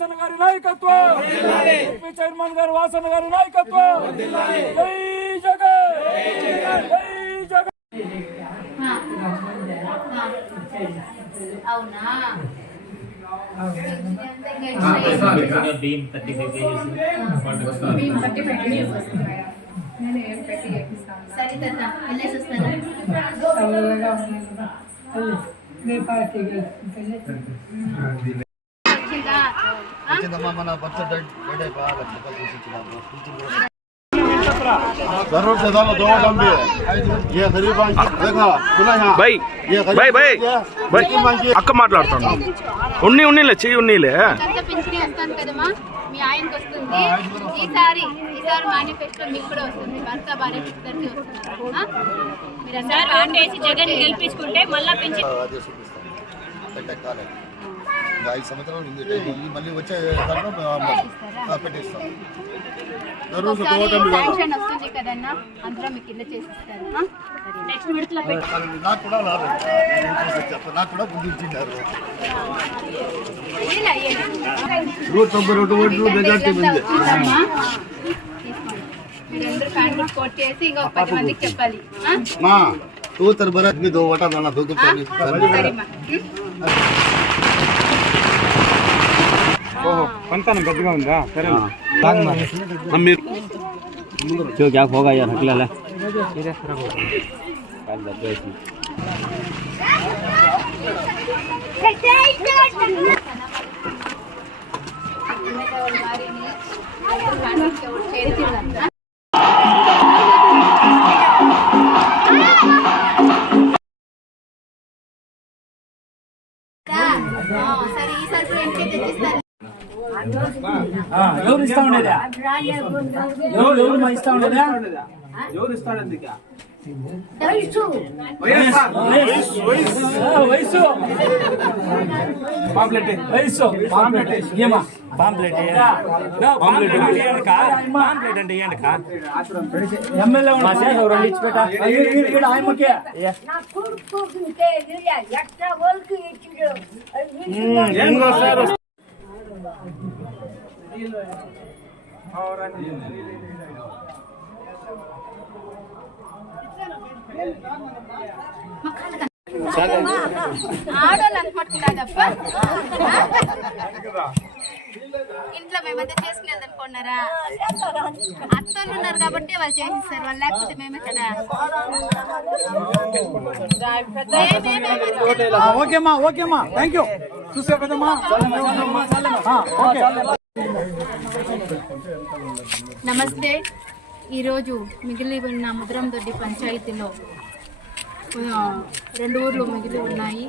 వాసన గారి నాయకత్వం, ఎంపీ చైర్మన్ గారు వాసన గారి నాయకత్వం. జై జగన్, జై జగన్. అవునా మన బర్త్డే जरूर से डालो दो दम भी ये गरीब देखो सुना है भाई भाई भाई भाई అక్క మాట్లాడుతాను ఉన్నీలే చెయ్యి ఉన్నీలే పింఛని వస్తాను కదమ్మా మీ ఆయనకి వస్తుంది ఈసారి మేనిఫెస్టో మీకు కూడా వస్తుంది భర్త భార్య ఇద్దరికి వస్తున్నారు మీరు అందరూ ఓటేసి జగన్ గెలిపించుకుంటే మళ్ళా పింఛన్ 5 సంవత్సరాలు ఉంది మళ్ళీ వచ్చే పెట్టిస్తాం శాంక్షన్ వస్తుంది కదన్నా అందులో మీకు ఇల్లు చేసిస్తారు నెక్స్ట్ విడతలో నాకు కూడా నాకు కూడా గుర్తించారు మీరందరూ ఫ్యాన్ కోట్ చేసి ఇంకో 10 మందికి చెప్పాలి तू तर बरं मी 2 वटा झाला 2 పంతానం పెద్దగా ఉందా సరే क्या होगा यार हकला సరే ఈసారి ఎంపీ తెచ్చిస్తారు ఎవరు ఇస్తా ఉండేదా ఎవరు మా ఇస్తా ఉండేదా ఎవరు ఇస్తాడు అందుకే వయసు పాంప్లెట్ వయసు పాంప్లెట్ ఏమా పాంప్లెట్ పాంప్లెట్ అంటే ఏంటక ఎమ్మెల్యే రెండు ఇచ్చి పెట్ట ఆయమ్మకే సార్ ఆడోళ్ళు అనుకుంటున్నారప్ప ఇంట్లో మేమైతే చేసుకునేది అనుకున్నారా అత్తలు ఉన్నారు కాబట్టి వాళ్ళు చేసిస్తారు వాళ్ళు లేకపోతే మేమే కదా ఓకేమ్మా ఓకేమ్మా థ్యాంక్ యూ చూసే కదమ్మా నమస్తే ఈరోజు మిగిలి ఉన్న ముద్రందొడ్డి పంచాయతీలో 2 ఊర్లు మిగిలి ఉన్నాయి.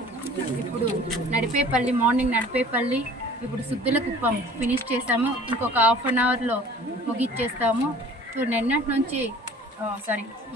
ఇప్పుడు నడిపేపల్లి మార్నింగ్ నడిపేపల్లి ఇప్పుడు సుద్దుల కుప్పం ఫినిష్ చేస్తాము. ఇంకొక హాఫ్ అన్ అవర్లో ముగిచ్చేస్తాము. సో నిన్నటి నుంచి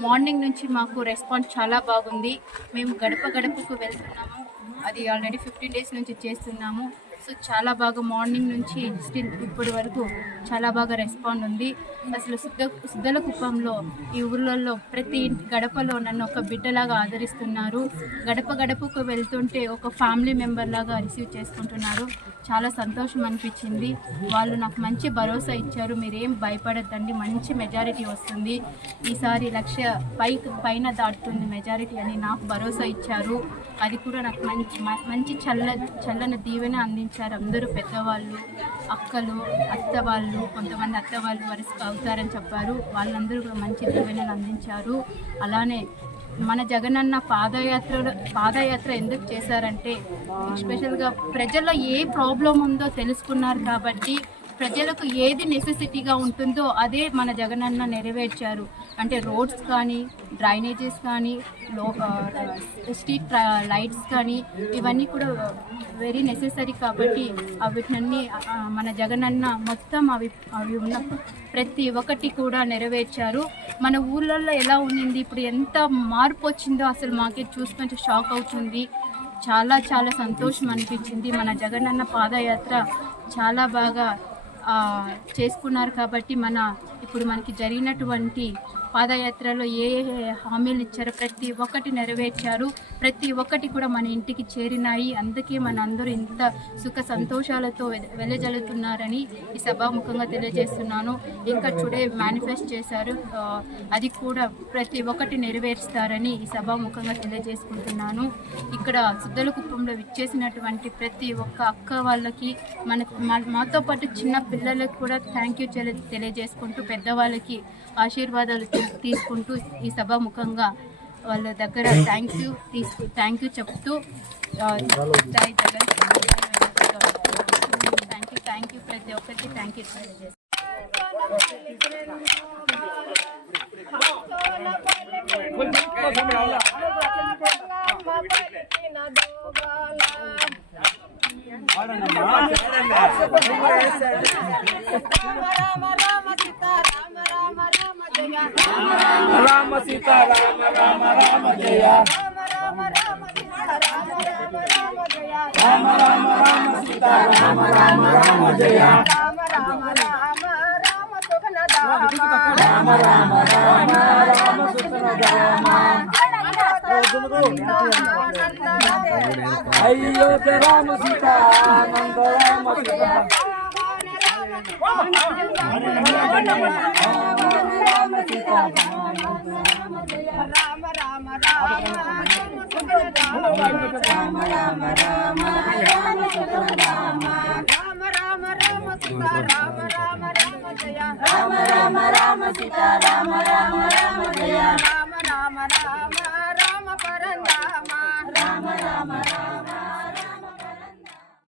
మార్నింగ్ నుంచి మాకు రెస్పాన్స్ చాలా బాగుంది. మేము గడప గడపకు వెళ్తున్నాము. అది ఆల్రెడీ 15 days నుంచి చేస్తున్నాము. సో చాలా బాగా మార్నింగ్ నుంచి స్టిల్ ఇప్పటి వరకు చాలా బాగా రెస్పాండ్ ఉంది. అసలు సుద్దల కుప్పంలో ఈ ఊర్లలో ప్రతి గడపలో నన్ను ఒక బిడ్డలాగా ఆదరిస్తున్నారు. గడప గడపకు వెళ్తుంటే ఒక ఫ్యామిలీ మెంబర్ లాగా రిసీవ్ చేసుకుంటున్నారు. చాలా సంతోషం అనిపించింది. వాళ్ళు నాకు మంచి భరోసా ఇచ్చారు. మీరేం భయపడద్దండి, మంచి మెజారిటీ వస్తుంది, ఈసారి 1,00,000 పైన దాటుతుంది మెజారిటీ అని నాకు భరోసా ఇచ్చారు. అది కూడా నాకు మంచి చల్లని దీవెన అందించారు. అందరూ పెద్దవాళ్ళు, అక్కలు, అత్తవాళ్ళు, కొంతమంది అత్తవాళ్ళు వరుసగా అవుతారని చెప్పారు. వాళ్ళందరూ కూడా మంచి దీవెనలు అందించారు. అలానే మన జగనన్న పాదయాత్ర ఎందుకు చేశారంటే ఎస్పెషల్గా ప్రజల్లో ఏ ప్రాబ్లం ఉందో తెలుసుకున్నారు కాబట్టి ప్రజలకు ఏది నెసెసిటీగా ఉంటుందో అదే మన జగనన్న నెరవేర్చారు. అంటే రోడ్స్ కానీ, డ్రైనేజెస్ కానీ, స్ట్రీట్ లైట్స్ కానీ ఇవన్నీ కూడా వెరీ నెసెసరీ కాబట్టి వీటినన్నీ మన జగనన్న మొత్తం అవి ఉన్న ప్రతి ఒక్కటి కూడా నెరవేర్చారు. మన ఊళ్ళల్లో ఎలా ఉండింది, ఇప్పుడు ఎంత మార్పు వచ్చిందో అసలు మాకే చూసుకుంటే షాక్ అవుతుంది. చాలా చాలా సంతోషం అనిపించింది. మన జగనన్న పాదయాత్ర చాలా బాగా చేసుకున్నారు కాబట్టి మన ఇప్పుడు మనకి జరిగినటువంటి పాదయాత్రలో ఏ హామీలు ఇచ్చారో ప్రతి ఒక్కటి నెరవేర్చారు. ప్రతి ఒక్కటి కూడా మన ఇంటికి చేరినాయి. అందుకే మన అందరూ ఇంత సుఖ సంతోషాలతో వెలజల్లుతున్నారని ఈ సభాముఖంగా తెలియజేస్తున్నాను. ఇంకా టుడే మేనిఫెస్ట్ చేశారు, అది కూడా ప్రతి ఒక్కటి నెరవేరుస్తారని ఈ సభాముఖంగా తెలియజేసుకుంటున్నాను. ఇక్కడ సుద్దలకుప్పంలో విచ్చేసినటువంటి ప్రతి ఒక్క అక్క వాళ్ళకి మాతో పాటు చిన్న పిల్లలకు కూడా థ్యాంక్ యూ తెలియజేసుకుంటూ, పెద్దవాళ్ళకి ఆశీర్వాదాలు తీసుకుంటూ ఈ సభాముఖంగా వాళ్ళ దగ్గర థ్యాంక్ యూ చెప్తూ జై జగన్, థ్యాంక్ యూ ప్రతి ఒక్కరికి థ్యాంక్ యూ తెలియజేస్తాను. రామ సీతా రామ రామ రామ జయ రామ రామ రామ సీతా రామ రామ రామ జయ రామ రామ రామ సుఖనదామ అయోధ్య రామ సీతా ఆనంద రామ సీతా రామ పరందా